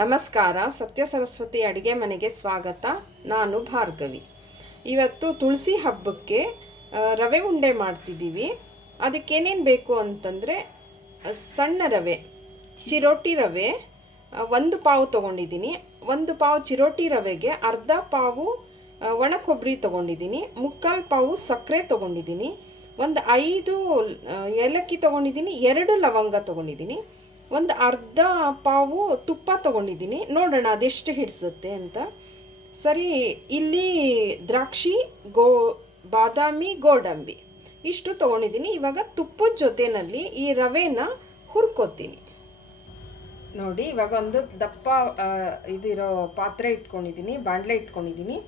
ನಮಸ್ಕಾರ ಸತ್ಯ ಸರಸ್ವತಿ ಅಡುಗೆ ಮನೆಗೆ ಸ್ವಾಗತ. ನಾನು ಭಾರ್ಗವಿ. ಇವತ್ತು ತುಳಸಿ ಹಬ್ಬಕ್ಕೆ ರವೆ ಉಂಡೆ ಮಾಡ್ತಿದ್ದೀವಿ. ಅದಕ್ಕೇನೇನು ಬೇಕು ಅಂತಂದರೆ ಸಣ್ಣ ರವೆ, ಚಿರೋಟಿ ರವೆ ಒಂದು ಪಾವು ತೊಗೊಂಡಿದ್ದೀನಿ. ಒಂದು ಪಾವು ಚಿರೋಟಿ ರವೆಗೆ ಅರ್ಧ ಪಾವು ಒಣ ಕೊಬ್ಬರಿ ತೊಗೊಂಡಿದ್ದೀನಿ. ಮುಕ್ಕಾಲು ಪಾವು ಸಕ್ಕರೆ ತೊಗೊಂಡಿದ್ದೀನಿ. ಒಂದು ಐದು ಏಲಕ್ಕಿ ತೊಗೊಂಡಿದ್ದೀನಿ. ಎರಡು ಲವಂಗ ತೊಗೊಂಡಿದ್ದೀನಿ. ಒಂದು ಅರ್ಧ ಪಾವು ತುಪ್ಪ ತೊಗೊಂಡಿದ್ದೀನಿ. ನೋಡೋಣ ಅದೆಷ್ಟು ಹಿಡಿಸುತ್ತೆ ಅಂತ. ಸರಿ, ಇಲ್ಲಿ ದ್ರಾಕ್ಷಿ, ಗೋ, ಬಾದಾಮಿ, ಗೋಡಂಬಿ. ಇಷ್ಟು ತೊಗೊಂಡಿದ್ದೀನಿ. ಇವಾಗ ತುಪ್ಪದ ಜೊತೆಯಲ್ಲಿ ಈ ರವೆನ ಹುರ್ಕೋತೀನಿ. ನೋಡಿ, ಇವಾಗ ಒಂದು ದಪ್ಪ ಇದಿರೋ ಪಾತ್ರೆ ಇಟ್ಕೊಂಡಿದ್ದೀನಿ ಬಾಣಲೆ ಇಟ್ಕೊಂಡಿದ್ದೀನಿ.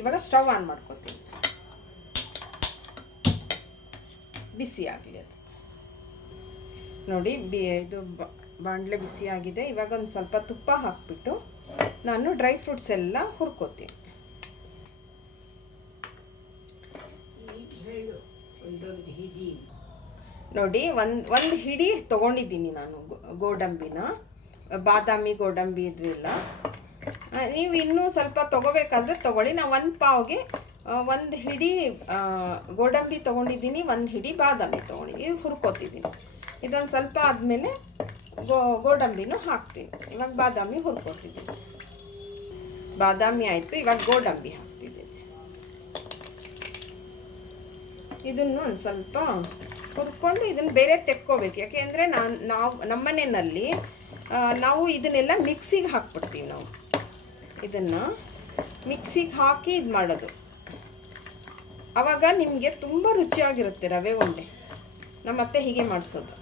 ಇವಾಗ ಸ್ಟವ್ ಆನ್ ಮಾಡ್ಕೋತೀನಿ. ಬಿಸಿ ಆಗಲಿ ಅದು. ನೋಡಿ, ಬಿ, ಇದು ಬಾಣಲೆ ಬಿಸಿಯಾಗಿದೆ ಇವಾಗ ಒಂದು ಸ್ವಲ್ಪ ತುಪ್ಪ ಹಾಕ್ಬಿಟ್ಟು ನಾನು ಡ್ರೈ ಫ್ರೂಟ್ಸ್ ಎಲ್ಲ ಹುರ್ಕೋತೀನಿ. ನೋಡಿ ಒಂದು ಒಂದು ಹಿಡಿ ತೊಗೊಂಡಿದ್ದೀನಿ ನಾನು ಗೋಡಂಬಿನ. ಬಾದಾಮಿ ಗೋಡಂಬಿ ಇದ್ರಿಲ್ಲ ನೀವು ಇನ್ನೂ ಸ್ವಲ್ಪ ತೊಗೋಬೇಕಾದ್ರೆ ತೊಗೊಳ್ಳಿ. ನಾವು ಒಂದು ಪಾವ್ಗೆ ಒಂದು ಹಿಡಿ ಗೋಡಂಬಿ ತೊಗೊಂಡಿದ್ದೀನಿ, ಒಂದು ಹಿಡಿ ಬಾದಾಮಿ ತೊಗೊಂಡಿದ್ದೀನಿ. ಹುರ್ಕೋತಿದ್ದೀನಿ. ಇದೊಂದು ಸ್ವಲ್ಪ ಆದಮೇಲೆ ಗೋ, ಗೋಡಂಬಿನೂ ಹಾಕ್ತೀನಿ. ಇವಾಗ ಬಾದಾಮಿ ಹುರ್ಕೋತಿದ್ದೀನಿ. ಬಾದಾಮಿ ಆಯಿತು, ಇವಾಗ ಗೋಡಂಬಿ ಹಾಕ್ತಿದ್ದೀನಿ. ಇದನ್ನು ಒಂದು ಸ್ವಲ್ಪ ಹುರ್ಕೊಂಡು ಇದನ್ನು ಬೇರೆ ತೆಕ್ಕೋಬೇಕು. ಯಾಕೆಂದರೆ ನಾನು, ನಾವು ನಮ್ಮನೆಯಲ್ಲಿ ನಾವು ಇದನ್ನೆಲ್ಲ ಮಿಕ್ಸಿಗೆ ಹಾಕ್ಬಿಡ್ತೀವಿ ನಾವು. ಇದನ್ನು ಮಿಕ್ಸಿಗೆ ಹಾಕಿ ಇದು ಮಾಡೋದು. ಆವಾಗ ನಿಮಗೆ ತುಂಬ ರುಚಿಯಾಗಿರುತ್ತೆ ರವೆ ಉಂಡೆ. ನಮ್ಮ ಅತ್ತೆ ಹೀಗೆ ಮಾಡಿಸೋದು.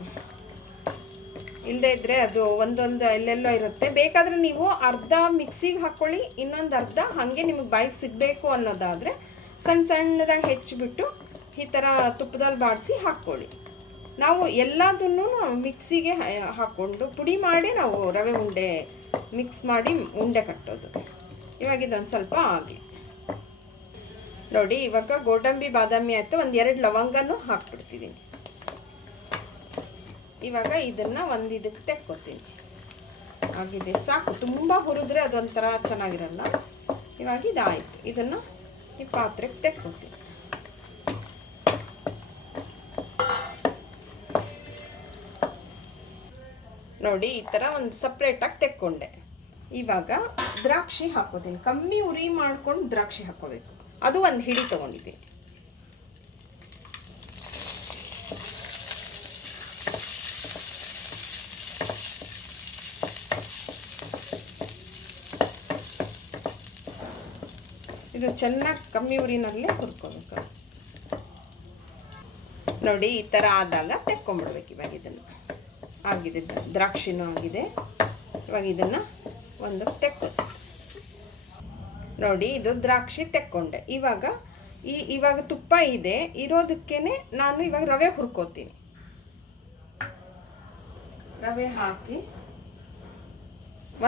ಇಲ್ಲದೇ ಇದ್ದರೆ ಅದು ಒಂದೊಂದು ಎಲ್ಲೆಲ್ಲೋ ಇರುತ್ತೆ. ಬೇಕಾದರೆ ನೀವು ಅರ್ಧ ಮಿಕ್ಸಿಗೆ ಹಾಕ್ಕೊಳ್ಳಿ ಇನ್ನೊಂದು ಅರ್ಧ ಹಾಗೆ ನಿಮಗೆ ಬಾಯಿಗೆ ಸಿಗಬೇಕು ಅನ್ನೋದಾದರೆ ಸಣ್ಣ ಸಣ್ಣದಾಗಿ ಹೆಚ್ಚಿಬಿಟ್ಟು ಈ ಥರ ತುಪ್ಪದಲ್ಲಿ ಬಾಡಿಸಿ ಹಾಕ್ಕೊಳ್ಳಿ ನಾವು ಎಲ್ಲದನ್ನು ಮಿಕ್ಸಿಗೆ ಹಾಕ್ಕೊಂಡು ಪುಡಿ ಮಾಡಿ ನಾವು ರವೆ ಉಂಡೆ ಮಿಕ್ಸ್ ಮಾಡಿ ಉಂಡೆ ಕಟ್ಟೋದು. ಇವಾಗ ಇದೊಂದು ಸ್ವಲ್ಪ ಆಗಲಿ ನೋಡಿ, ಇವಾಗ ಗೋಡಂಬಿ ಬಾದಾಮಿ ಆಯಿತು. ಒಂದು ಎರಡು ಲವಂಗನೂ ಹಾಕ್ಬಿಡ್ತಿದ್ದೀನಿ ಇವಾಗ ಇದನ್ನು ಒಂದು ಇದಕ್ಕೆ ತೆಕ್ಕೋತೀನಿ ಆಗಿದೆ ಸಾಕು. ತುಂಬ ಹುರಿದ್ರೆ ಅದೊಂಥರ ಚೆನ್ನಾಗಿರಲ್ಲ. ಇವಾಗ ಇದಾಯಿತು. ಇದನ್ನು ಈ ಪಾತ್ರೆಗೆ ತೆಕ್ಕೋತೀನಿ ನೋಡಿ, ಈ ಥರ ಒಂದು ಸಪ್ರೇಟಾಗಿ ತೆಕ್ಕೊಂಡೆ. ಇವಾಗ ದ್ರಾಕ್ಷಿ ಹಾಕೋತೀನಿ. ಕಮ್ಮಿ ಉರಿ ಮಾಡ್ಕೊಂಡು ದ್ರಾಕ್ಷಿ ಹಾಕೋಬೇಕು. ಅದು ಒಂದು ಹಿಡಿ ತೊಗೊಂಡಿದ್ದೀನಿ. ಇದು ಚೆನ್ನಾಗಿ ಕಮ್ಮಿ ಉರಿನಲ್ಲೇ ಹುರ್ಕೊಬೇಕು. ನೋಡಿ, ಈ ಥರ ಆದಾಗ ತೆಕ್ಕೊಂಬಿಡ್ಬೇಕು ಇವಾಗ ಇದನ್ನು. ಆಗಿದೆ, ದ್ರಾಕ್ಷಿನೂ ಆಗಿದೆ. ಇವಾಗ ಇದನ್ನು ಒಂದು ತೆಕ್ಕೋ ನೋಡಿ, ಇದು ದ್ರಾಕ್ಷಿ ತೆಕ್ಕೊಂಡೆ. ಇವಾಗ ಈ, ಇವಾಗ ತುಪ್ಪ ಇದೆ, ಇರೋದಕ್ಕೇನೆ ನಾನು ಇವಾಗ ರವೆ ಹುರ್ಕೋತೀನಿ. ರವೆ ಹಾಕಿ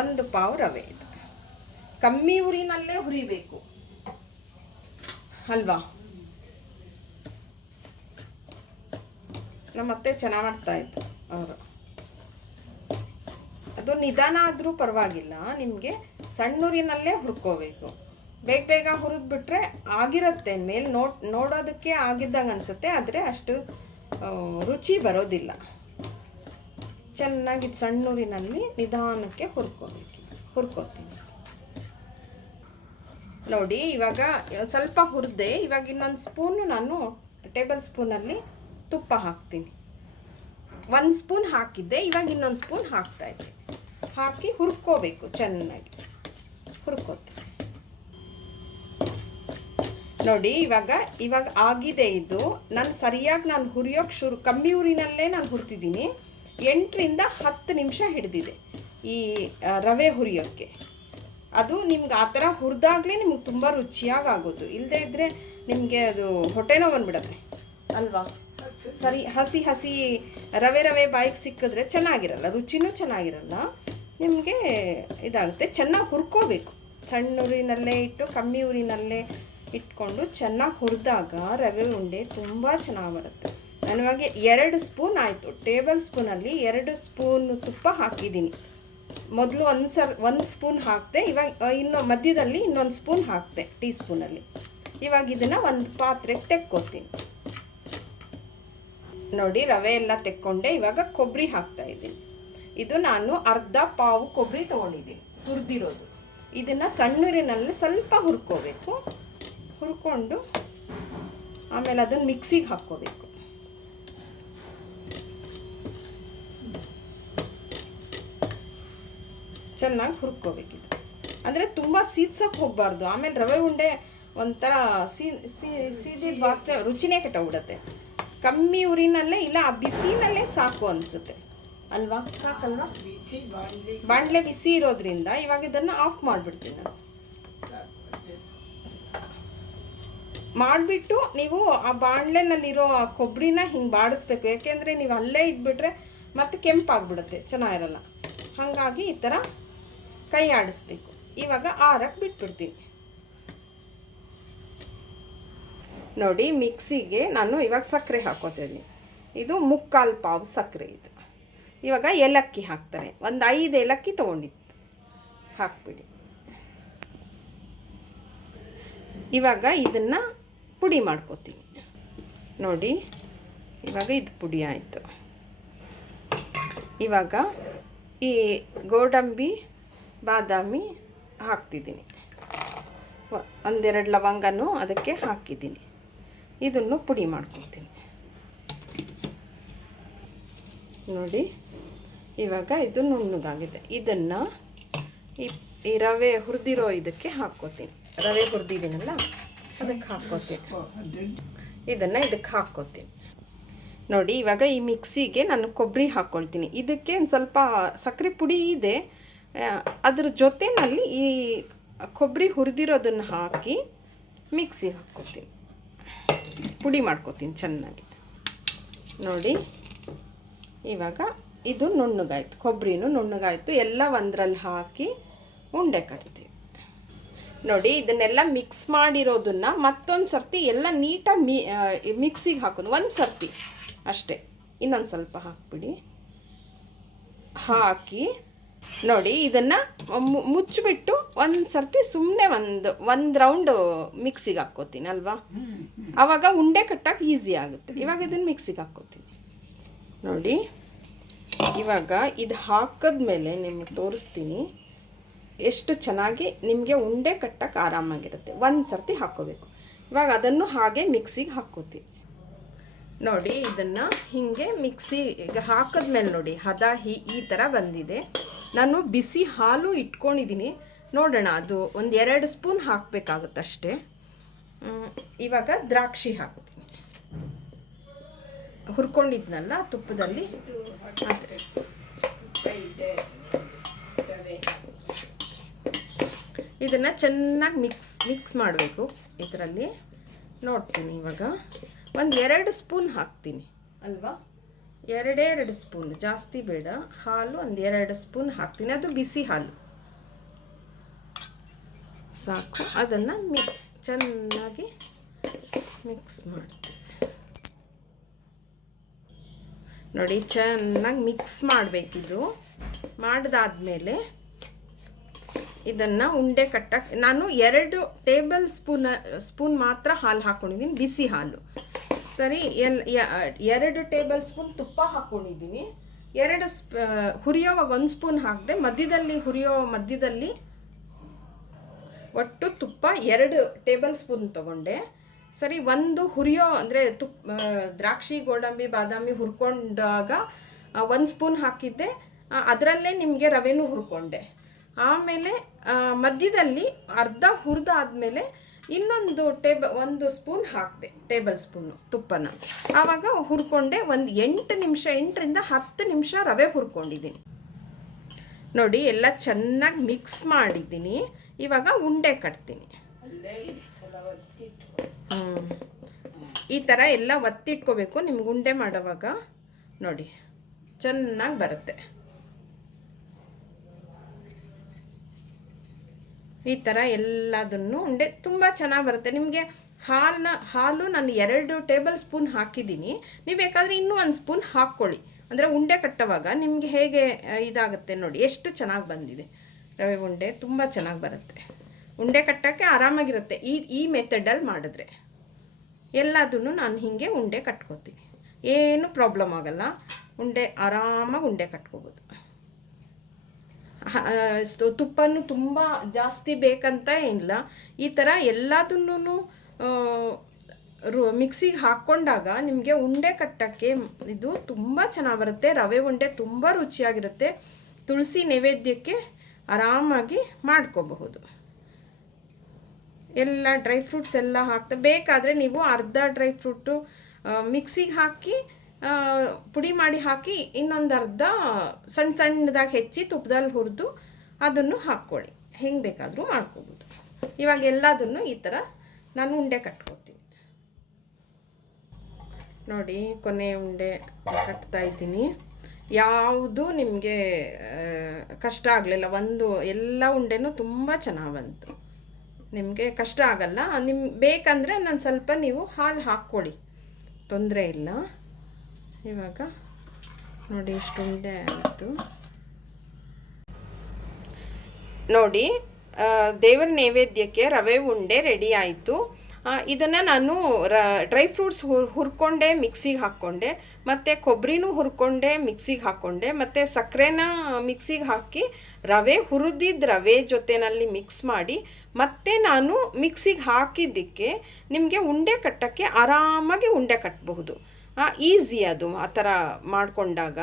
ಒಂದು ಪಾವು ರವೆ ಇದು. ಕಮ್ಮಿ ಉರಿನಲ್ಲೇ ಹುರಿಬೇಕು. ಅಲ್ವಾ? ನಮ್ಮ ಅತ್ತೆ ಚೆನ್ನಾಗಿ ಮಾಡ್ತಾ ಇತ್ತು ಅವರು. ಅದು ನಿಧಾನ ಆದರೂ ಪರವಾಗಿಲ್ಲ, ನಿಮಗೆ ಸಣ್ಣೂರಿನಲ್ಲೇ ಹುರ್ಕೋಬೇಕು. ಬೇಗ ಬೇಗ ಹುರಿದ್ಬಿಟ್ರೆ ಆಗಿರುತ್ತೆ. ಮೇಲೆ ನೋಡ್, ನೋಡೋದಕ್ಕೆ ಆಗಿದ್ದಂಗೆ ಅನಿಸುತ್ತೆ, ಆದರೆ ಅಷ್ಟು ರುಚಿ ಬರೋದಿಲ್ಲ. ಚೆನ್ನಾಗಿ ಸಣ್ಣೂರಿನಲ್ಲಿ ನಿಧಾನಕ್ಕೆ ಹುರ್ಕೋಬೇಕು. ಹುರ್ಕೋತೀನಿ. ನೋಡಿ, ಇವಾಗ ಸ್ವಲ್ಪ ಹುರಿದೆ, ಇವಾಗ ಇನ್ನೊಂದು ಸ್ಪೂನು ನಾನು ಟೇಬಲ್ ಸ್ಪೂನಲ್ಲಿ ತುಪ್ಪ ಹಾಕ್ತೀನಿ. ಒಂದು ಸ್ಪೂನ್ ಹಾಕಿದ್ದೆ, ಇವಾಗ ಇನ್ನೊಂದು ಸ್ಪೂನ್ ಹಾಕ್ತಾ ಹಾಕಿ ಹುರ್ಕೋಬೇಕು ಚೆನ್ನಾಗಿ. ಹುರ್ಕೋತೀನಿ ನೋಡಿ ಇವಾಗ ಇವಾಗ ಆಗಿದೆ ಇದು. ನಾನು ಸರಿಯಾಗಿ ನಾನು ಹುರಿಯೋಕೆ ಶುರು ಕಮ್ಮಿ ಊರಿನಲ್ಲೇ ನಾನು ಹುರ್ತಿದ್ದೀನಿ. ಎಂಟರಿಂದ ಹತ್ತು ನಿಮಿಷ ಹಿಡಿದಿದೆ ಈ ರವೆ ಹುರಿಯೋಕ್ಕೆ. ಅದು ನಿಮ್ಗೆ ಆ ಥರ ಹುರಿದಾಗಲೇ ನಿಮ್ಗೆ ತುಂಬ ರುಚಿಯಾಗಿ ಆಗೋದು ಇಲ್ಲದೇ ಇದ್ದರೆ ನಿಮಗೆ ಅದು ಹೊಟ್ಟೆನೋ ಬಂದ್ಬಿಡತ್ತೆ. ಅಲ್ವಾ? ಸರಿ ಹಸಿ ಹಸಿ ರವೆ ರವೆ ಬಾಯಿಗೆ ಸಿಕ್ಕಿದ್ರೆ ಚೆನ್ನಾಗಿರಲ್ಲ ರುಚಿನೂ ಚೆನ್ನಾಗಿರಲ್ಲ. ನಿಮಗೆ ಇದಾಗುತ್ತೆ. ಚೆನ್ನಾಗಿ ಹುರ್ಕೋಬೇಕು. ಸಣ್ಣ ಉರಿನಲ್ಲೇ ಇಟ್ಟು, ಕಮ್ಮಿ ಉರಿನಲ್ಲೇ ಇಟ್ಕೊಂಡು ಚೆನ್ನಾಗಿ ಹುರಿದಾಗ ರವೆ ಉಂಡೆ ತುಂಬ ಚೆನ್ನಾಗಿ ಬರುತ್ತೆ. ನನಗೆ ಎರಡು ಸ್ಪೂನ್ ಆಯಿತು. ಟೇಬಲ್ ಸ್ಪೂನಲ್ಲಿ ಎರಡು ಸ್ಪೂನ್ ತುಪ್ಪ ಹಾಕಿದ್ದೀನಿ. ಮೊದಲು ಒಂದು ಸರ್ ಒಂದು ಸ್ಪೂನ್ ಹಾಕಿದೆ, ಇವಾಗ ಇನ್ನು ಮಧ್ಯದಲ್ಲಿ ಇನ್ನೊಂದು ಸ್ಪೂನ್ ಹಾಕಿದೆ ಟೀ ಸ್ಪೂನಲ್ಲಿ ಇವಾಗ ಇದನ್ನು ಒಂದು ಪಾತ್ರೆಗೆ ತೆಕ್ಕೋತೀನಿ ನೋಡಿ, ರವೆ ಎಲ್ಲ ತೆಕ್ಕೊಂಡೆ. ಇವಾಗ ಕೊಬ್ಬರಿ ಹಾಕ್ತಾ ಇದ್ದೀನಿ. ಇದು ನಾನು ಅರ್ಧ ಪಾವು ಕೊಬ್ಬರಿ ತೊಗೊಂಡಿದ್ದೀನಿ. ಹುರಿದಿರೋದು. ಇದನ್ನು ಸಣ್ಣೂರಿನಲ್ಲಿ ಸ್ವಲ್ಪ ಹುರ್ಕೋಬೇಕು. ಹುರ್ಕೊಂಡು ಆಮೇಲೆ ಅದನ್ನು ಮಿಕ್ಸಿಗೆ ಹಾಕ್ಕೋಬೇಕು. ಚೆನ್ನಾಗಿ ಹುರ್ಕೋಬೇಕಿದು ಅಂದರೆ ತುಂಬ ಸೀದ್ಸಕ್ಕೆ ಹೋಗಬಾರ್ದು. ಆಮೇಲೆ ರವೆ ಉಂಡೆ ಒಂಥರ ಸೀ ಸೀದಿದ ವಾಸನೆ, ರುಚಿನೇ ಬಿಡುತ್ತೆ ಕಮ್ಮಿ ಉರಿನಲ್ಲೇ ಇಲ್ಲ, ಆ ಬಿಸಿನಲ್ಲೇ ಸಾಕು ಅನಿಸುತ್ತೆ. ಅಲ್ವಾ? ಸಾಕಲ್ವಾ? ಬಾಂಡ್ಲೆ ಬಾಣಲೆ ಬಿಸಿ ಇರೋದ್ರಿಂದ ಇವಾಗ ಇದನ್ನು ಆಫ್ ಮಾಡಿಬಿಡ್ತೀನಿ. ನಾನು ಮಾಡಿಬಿಟ್ಟು ನೀವು ಆ ಬಾಣಲೆನಲ್ಲಿರೋ ಆ ಕೊಬ್ಬರಿನ ಹಿಂಗೆ ಬಾಡಿಸ್ಬೇಕು. ಯಾಕೆಂದರೆ ನೀವು ಅಲ್ಲೇ ಇದ್ಬಿಟ್ರೆ ಮತ್ತೆ ಕೆಂಪಾಗ್ಬಿಡುತ್ತೆ ಚೆನ್ನಾಗಿರಲ್ಲ. ಹಾಗಾಗಿ ಈ ಥರ ಕೈ ಆಡಿಸ್ಬೇಕು. ಇವಾಗ ಆರಕ್ಕೆ ಬಿಟ್ಬಿಡ್ತೀನಿ. ನೋಡಿ ಮಿಕ್ಸಿಗೆ ನಾನು ಇವಾಗ ಸಕ್ಕರೆ ಹಾಕೋತೀನಿ ಇದು ಮುಕ್ಕಾಲು ಪಾವು ಸಕ್ಕರೆ ಇದು. ಇವಾಗ ಏಲಕ್ಕಿ ಹಾಕ್ತಾರೆ. ಒಂದು ಐದು ಏಲಕ್ಕಿ ತೊಗೊಂಡಿತ್ತು. ಹಾಕ್ಬಿಡಿ. ಇವಾಗ ಇದನ್ನು ಪುಡಿ ಮಾಡ್ಕೋತೀನಿ. ನೋಡಿ, ಇವಾಗ ಇದು ಪುಡಿ ಆಯಿತು. ಇವಾಗ ಈ ಗೋಡಂಬಿ, ಬಾದಾಮಿ ಹಾಕ್ತಿದ್ದೀನಿ. ಒಂದೆರಡು ಲವಂಗನೂ ಅದಕ್ಕೆ ಹಾಕಿದ್ದೀನಿ. ಇದನ್ನು ಪುಡಿ ಮಾಡ್ಕೊತೀನಿ. ನೋಡಿ ಇವಾಗ ಇದು ನುಣ್ಣಗಾಗಿದೆ. ಇದನ್ನು ಈ ರವೆ ಹುರಿದಿರೋ ಇದಕ್ಕೆ ಹಾಕ್ಕೋತೀನಿ. ರವೆ ಹುರಿದಿದ್ದೀನಲ್ಲ, ಅದಕ್ಕೆ ಹಾಕ್ಕೋತೀನಿ. ಇದನ್ನು ಇದಕ್ಕೆ ಹಾಕ್ಕೋತೀನಿ. ನೋಡಿ, ಇವಾಗ ಈ ಮಿಕ್ಸಿಗೆ ನಾನು ಕೊಬ್ಬರಿ ಹಾಕ್ಕೊಳ್ತೀನಿ. ಇದಕ್ಕೆ ಒಂದು ಸ್ವಲ್ಪ ಸಕ್ಕರೆ ಪುಡಿ ಇದೆ. ಅದ್ರ ಜೊತೆನಲ್ಲಿ ಈ ಕೊಬ್ಬರಿ ಹುರಿದಿರೋದನ್ನು ಹಾಕಿ ಮಿಕ್ಸಿಗೆ ಹಾಕ್ಕೋತೀನಿ. ಪುಡಿ ಮಾಡ್ಕೋತೀನಿ ಚೆನ್ನಾಗಿ. ನೋಡಿ, ಇವಾಗ ಇದು ನುಣ್ಣಗಾಯ್ತು ಕೊಬ್ಬರಿನೂ ನುಣ್ಣಗಾಯ್ತು ಎಲ್ಲ ಒಂದರಲ್ಲಿ ಹಾಕಿ ಉಂಡೆ ಕಟ್ತೀವಿ. ನೋಡಿ ಇದನ್ನೆಲ್ಲ ಮಿಕ್ಸ್ ಮಾಡಿರೋದನ್ನ ಮತ್ತೊಂದು ಸರ್ತಿ ಎಲ್ಲ ನೀಟಾಗಿ ಮಿ ಮಿಕ್ಸಿಗೆ ಹಾಕೋದು ಒಂದು ಸರ್ತಿ ಅಷ್ಟೇ. ಇನ್ನೊಂದು ಸ್ವಲ್ಪ ಹಾಕ್ಬಿಡಿ. ಹಾಕಿ ನೋಡಿ ಇದನ್ನು ಮುಚ್ಚಿಬಿಟ್ಟು ಒಂದು ಸರ್ತಿ ಸುಮ್ಮನೆ ಒಂದು ಒಂದು ರೌಂಡು ಮಿಕ್ಸಿಗೆ ಹಾಕ್ಕೋತೀನಿ ಅಲ್ವಾ? ಆವಾಗ ಉಂಡೆ ಕಟ್ಟಕ್ಕೆ ಈಸಿ ಆಗುತ್ತೆ. ಇವಾಗ ಇದನ್ನು ಮಿಕ್ಸಿಗೆ ಹಾಕ್ಕೋತೀನಿ. ನೋಡಿ. ಇವಾಗ ಇದು ಹಾಕಿದ್ಮೇಲೆ ನಿಮ್ಗೆ ತೋರಿಸ್ತೀನಿ. ಎಷ್ಟು ಚೆನ್ನಾಗಿ ನಿಮಗೆ ಉಂಡೆ ಕಟ್ಟಕ್ಕೆ ಆರಾಮಾಗಿರುತ್ತೆ. ಒಂದು ಸರ್ತಿ ಹಾಕ್ಕೋಬೇಕು ಇವಾಗ ಅದನ್ನು ಹಾಗೆ ಮಿಕ್ಸಿಗೆ ಹಾಕೋತೀವಿ ನೋಡಿ, ಇದನ್ನು ಹೀಗೆ ಮಿಕ್ಸಿ ಈಗ ಹಾಕಿದ್ಮೇಲೆ ನೋಡಿ, ಹದ, ಹಿ, ಈ ಥರ ಬಂದಿದೆ. ನಾನು ಬಿಸಿ ಹಾಲು ಇಟ್ಕೊಂಡಿದ್ದೀನಿ ನೋಡೋಣ, ಅದು ಒಂದು ಎರಡು ಸ್ಪೂನ್ ಹಾಕಬೇಕಾಗುತ್ತಷ್ಟೇ. ಇವಾಗ ದ್ರಾಕ್ಷಿ ಹಾಕ್ತೀನಿ ಹುರ್ಕೊಂಡಿದ್ನಲ್ಲ ತುಪ್ಪದಲ್ಲಿ? ಇದನ್ನು ಚೆನ್ನಾಗಿ ಮಿಕ್ಸ್ ಮಿಕ್ಸ್ ಮಾಡಬೇಕು ಇದರಲ್ಲಿ. ನೋಡ್ತೀನಿ ಇವಾಗ. ಒಂದು ಎರಡು ಸ್ಪೂನ್ ಹಾಕ್ತೀನಿ. ಅಲ್ವಾ? ಎರಡೇ ಎರಡು ಸ್ಪೂನ್. ಜಾಸ್ತಿ ಬೇಡ. ಹಾಲು ಒಂದು ಎರಡು ಸ್ಪೂನ್ ಹಾಕ್ತೀನಿ. ಅದು ಬಿಸಿ ಹಾಲು. ಸಾಕು. ಅದನ್ನು ಮಿ ಚೆನ್ನಾಗಿ ಮಿಕ್ಸ್ ಮಾಡ್ತೀನಿ. ನೋಡಿ, ಚೆನ್ನಾಗಿ ಮಿಕ್ಸ್ ಮಾಡಬೇಕಿದು ಮಾಡಿದಾದ್ಮೇಲೆ ಇದನ್ನು ಉಂಡೆ ಕಟ್ಟಕ್ಕೆ ನಾನು ಎರಡು ಟೇಬಲ್ ಸ್ಪೂನ, ಸ್ಪೂನ್ ಮಾತ್ರ ಹಾಲು ಹಾಕ್ಕೊಂಡಿದ್ದೀನಿ ಬಿಸಿ ಹಾಲು. ಸರಿ, ಎಲ್ ಎರಡು ಟೇಬಲ್ ಸ್ಪೂನ್ ತುಪ್ಪ ಹಾಕ್ಕೊಂಡಿದ್ದೀನಿ ಎರಡು ಸ್ಪ ಹುರಿಯೋವಾಗ ಒಂದು ಸ್ಪೂನ್ ಹಾಕಿದೆ, ಮಧ್ಯದಲ್ಲಿ ಹುರಿಯೋ ಮಧ್ಯದಲ್ಲಿ ಒಟ್ಟು ತುಪ್ಪ ಎರಡು ಟೇಬಲ್ ಸ್ಪೂನ್ ತೊಗೊಂಡೆ. ಸರಿ, ಒಂದು ಹುರಿಯೋ ಅಂದರೆ ತುಪ್ಪ ದ್ರಾಕ್ಷಿ, ಗೋಡಂಬಿ, ಬಾದಾಮಿ ಹುರ್ಕೊಂಡಾಗ ಒಂದು ಸ್ಪೂನ್ ಹಾಕಿದ್ದೆ. ಅದರಲ್ಲೇ ನಿಮಗೆ ರವೆನೂ ಹುರ್ಕೊಂಡೆ. ಆಮೇಲೆ ಮಧ್ಯದಲ್ಲಿ ಅರ್ಧ ಹುರಿದಾದ್ಮೇಲೆ ಇನ್ನೊಂದು ಟೇಬ, ಒಂದು ಸ್ಪೂನ್ ಹಾಕಿದೆ, ಟೇಬಲ್ ಸ್ಪೂನು, ತುಪ್ಪನ. ಆವಾಗ ಹುರ್ಕೊಂಡೆ ಒಂದು ಎಂಟು ನಿಮಿಷ, ಎಂಟರಿಂದ ಹತ್ತು ನಿಮಿಷ ರವೆ ಹುರ್ಕೊಂಡಿದ್ದೀನಿ. ನೋಡಿ, ಎಲ್ಲ ಚೆನ್ನಾಗಿ ಮಿಕ್ಸ್ ಮಾಡಿದ್ದೀನಿ. ಇವಾಗ ಉಂಡೆ ಕಟ್ತೀನಿ. ಈ ಥರ ಎಲ್ಲ ಒತ್ತಿಟ್ಕೋಬೇಕು ನಿಮ್ಗೆ ಉಂಡೆ ಮಾಡೋವಾಗ. ನೋಡಿ, ಚೆನ್ನಾಗಿ ಬರುತ್ತೆ. ಈ ಥರ ಎಲ್ಲದನ್ನು ಉಂಡೆ ತುಂಬ ಚೆನ್ನಾಗಿ ಬರುತ್ತೆ. ನಿಮಗೆ ಹಾಲನ್ನ ಹಾಲು ನಾನು ಎರಡು ಟೇಬಲ್ ಸ್ಪೂನ್ ಹಾಕಿದ್ದೀನಿ. ನೀವು ಬೇಕಾದರೆ ಇನ್ನೂ ಒಂದು ಸ್ಪೂನ್ ಹಾಕ್ಕೊಳ್ಳಿ. ಅಂದರೆ ಉಂಡೆ ಕಟ್ಟೋವಾಗ ನಿಮಗೆ ಹೇಗೆ, ಇದಾಗುತ್ತೆ ನೋಡಿ, ಎಷ್ಟು ಚೆನ್ನಾಗಿ ಬಂದಿದೆ. ರವೆ ಉಂಡೆ ತುಂಬ ಚೆನ್ನಾಗಿ ಬರುತ್ತೆ. ಉಂಡೆ ಕಟ್ಟೋಕ್ಕೆ ಆರಾಮಾಗಿರುತ್ತೆ. ಈ ಈ ಮೆಥಡಲ್ಲಿ ಮಾಡಿದ್ರೆ. ಎಲ್ಲದನ್ನು ನಾನು ಹೀಗೆ ಉಂಡೆ ಕಟ್ಕೋತೀನಿ. ಏನು ಪ್ರಾಬ್ಲಮ್ ಆಗಲ್ಲ. ಉಂಡೆ, ಆರಾಮಾಗಿ ಉಂಡೆ ಕಟ್ಕೋಬೋದು. ತುಪ್ಪನೂ ತುಂಬ ಜಾಸ್ತಿ ಬೇಕಂತ ಏನಿಲ್ಲ. ಈ ಥರ ಎಲ್ಲದನ್ನೂ ರು, ಮಿಕ್ಸಿಗೆ ಹಾಕ್ಕೊಂಡಾಗ ನಿಮಗೆ ಉಂಡೆ ಕಟ್ಟೋಕ್ಕೆ ಇದು ತುಂಬ ಚೆನ್ನಾಗಿ ಬರುತ್ತೆ. ರವೆ ಉಂಡೆ ತುಂಬ ರುಚಿಯಾಗಿರುತ್ತೆ. ತುಳಸಿ ನೈವೇದ್ಯಕ್ಕೆ ಆರಾಮಾಗಿ ಮಾಡ್ಕೋಬಹುದು. ಎಲ್ಲ ಡ್ರೈ ಫ್ರೂಟ್ಸ್ ಎಲ್ಲ ಹಾಕ್ತಾ, ಬೇಕಾದರೆ ನೀವು ಅರ್ಧ ಡ್ರೈ ಫ್ರೂಟು ಮಿಕ್ಸಿಗೆ ಹಾಕಿ ಪುಡಿ ಮಾಡಿ ಹಾಕಿ, ಇನ್ನೊಂದು ಅರ್ಧ ಸಣ್ಣ ಸಣ್ಣದಾಗಿ ಹೆಚ್ಚಿ ತುಪ್ಪದಲ್ಲಿ ಹುರಿದು ಅದನ್ನು ಹಾಕ್ಕೊಳ್ಳಿ. ಹೆಂಗೆ ಬೇಕಾದರೂ ಮಾಡ್ಕೋಬೋದು. ಇವಾಗ ಎಲ್ಲದನ್ನು ಈ ಥರ ನಾನು ಉಂಡೆ ಕಟ್ಕೋತೀನಿ. ನೋಡಿ, ಕೊನೆ ಉಂಡೆ ಕಟ್ತಾ ಇದ್ದೀನಿ. ಯಾವುದು ನಿಮಗೆ ಕಷ್ಟ ಆಗಲಿಲ್ಲ. ಒಂದು ಎಲ್ಲ ಉಂಡೆನೂ ತುಂಬ ಚೆನ್ನಾಗಿ ಬಂತು. ನಿಮಗೆ ಕಷ್ಟ ಆಗಲ್ಲ. ನಿಮ್, ಬೇಕಂದರೆ ನಾನು ಸ್ವಲ್ಪ ನೀವು ಹಾಲು ಹಾಕ್ಕೊಳ್ಳಿ. ತೊಂದರೆ ಇಲ್ಲ. ಇವಾಗ ನೋಡಿ ಇಷ್ಟು ಉಂಡೆ ಆಯಿತು. ನೋಡಿ ದೇವರ ನೈವೇದ್ಯಕ್ಕೆ ರವೆ ಉಂಡೆ ರೆಡಿ ಆಯಿತು. ಇದನ್ನು ನಾನು ರ ಡ್ರೈ ಫ್ರೂಟ್ಸ್ ಹುರ್, ಹುರ್ಕೊಂಡೆ ಮಿಕ್ಸಿಗೆ ಹಾಕ್ಕೊಂಡೆ. ಮತ್ತು ಕೊಬ್ಬರಿನೂ ಹುರ್ಕೊಂಡೆ ಮಿಕ್ಸಿಗೆ ಹಾಕ್ಕೊಂಡೆ. ಮತ್ತು ಸಕ್ಕರೆನ ಮಿಕ್ಸಿಗೆ ಹಾಕಿ ರವೆ ಹುರಿದಿದ್ದ ರವೆ ಜೊತೆನಲ್ಲಿ ಮಿಕ್ಸ್ ಮಾಡಿ ಮತ್ತೆ ನಾನು ಮಿಕ್ಸಿಗೆ ಹಾಕಿದ್ದಕ್ಕೆ ನಿಮಗೆ ಉಂಡೆ ಕಟ್ಟೋಕ್ಕೆ ಆರಾಮಾಗಿ ಉಂಡೆ ಕಟ್ಟಬಹುದು ಈಸಿ ಅದು, ಆ ಥರ ಮಾಡಿಕೊಂಡಾಗ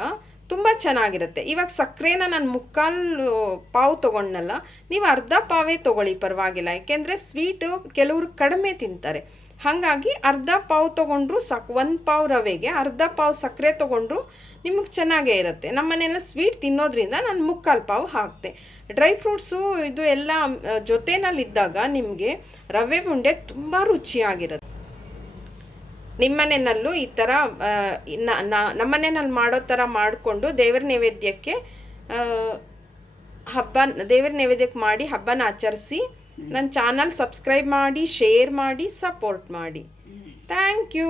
ತುಂಬ ಚೆನ್ನಾಗಿರುತ್ತೆ. ಇವಾಗ ಸಕ್ಕರೆನ ನಾನು ಮುಕ್ಕಾಲು ಪಾವು ತೊಗೊಂಡನಲ್ಲ, ನೀವು ಅರ್ಧ ಪಾವೇ ತೊಗೊಳ್ಳಿ ಪರವಾಗಿಲ್ಲ. ಯಾಕೆಂದರೆ ಸ್ವೀಟು ಕೆಲವರು ಕಡಿಮೆ ತಿಂತಾರೆ. ಹಾಗಾಗಿ ಅರ್ಧ ಪಾವು ತೊಗೊಂಡ್ರು ಸಕ್, ಒಂದು ಪಾವು ರವೆಗೆ ಅರ್ಧ ಪಾವು ಸಕ್ಕರೆ ತೊಗೊಂಡ್ರು ನಿಮಗೆ ಚೆನ್ನಾಗೇ ಇರುತ್ತೆ. ನಮ್ಮ ಮನೆಯಲ್ಲಿ ಸ್ವೀಟ್ ತಿನ್ನೋದ್ರಿಂದ ನಾನು ಮುಕ್ಕಾಲು ಪಾವು ಹಾಕ್ತೆ. ಡ್ರೈ ಫ್ರೂಟ್ಸು ಇದು ಎಲ್ಲ ಜೊತೆನಲ್ಲಿ ಜೊತೆನಲ್ಲಿದ್ದಾಗ ನಿಮಗೆ ರವೆ ಉಂಡೆ ತುಂಬ ರುಚಿಯಾಗಿರುತ್ತೆ. ನಿಮ್ಮನೆಯಲ್ಲೂ ಈ ಥರ ನಮ್ಮ ಮನೆಯಲ್ಲಿ ನ- ನಮ್ಮನೆಯಲ್ಲಿ ಮಾಡೋ ಥರ ಮಾಡಿಕೊಂಡು ದೇವರ ನೈವೇದ್ಯಕ್ಕೆ ಹಬ್ಬ ದೇವರ ನೈವೇದ್ಯಕ್ಕೆ ಮಾಡಿ ಹಬ್ಬನ ಆಚರಿಸಿ ನನ್ನ ಚಾನಲ್ ಸಬ್ಸ್ಕ್ರೈಬ್ ಮಾಡಿ ಶೇರ್ ಮಾಡಿ ಸಪೋರ್ಟ್ ಮಾಡಿ. Thank you.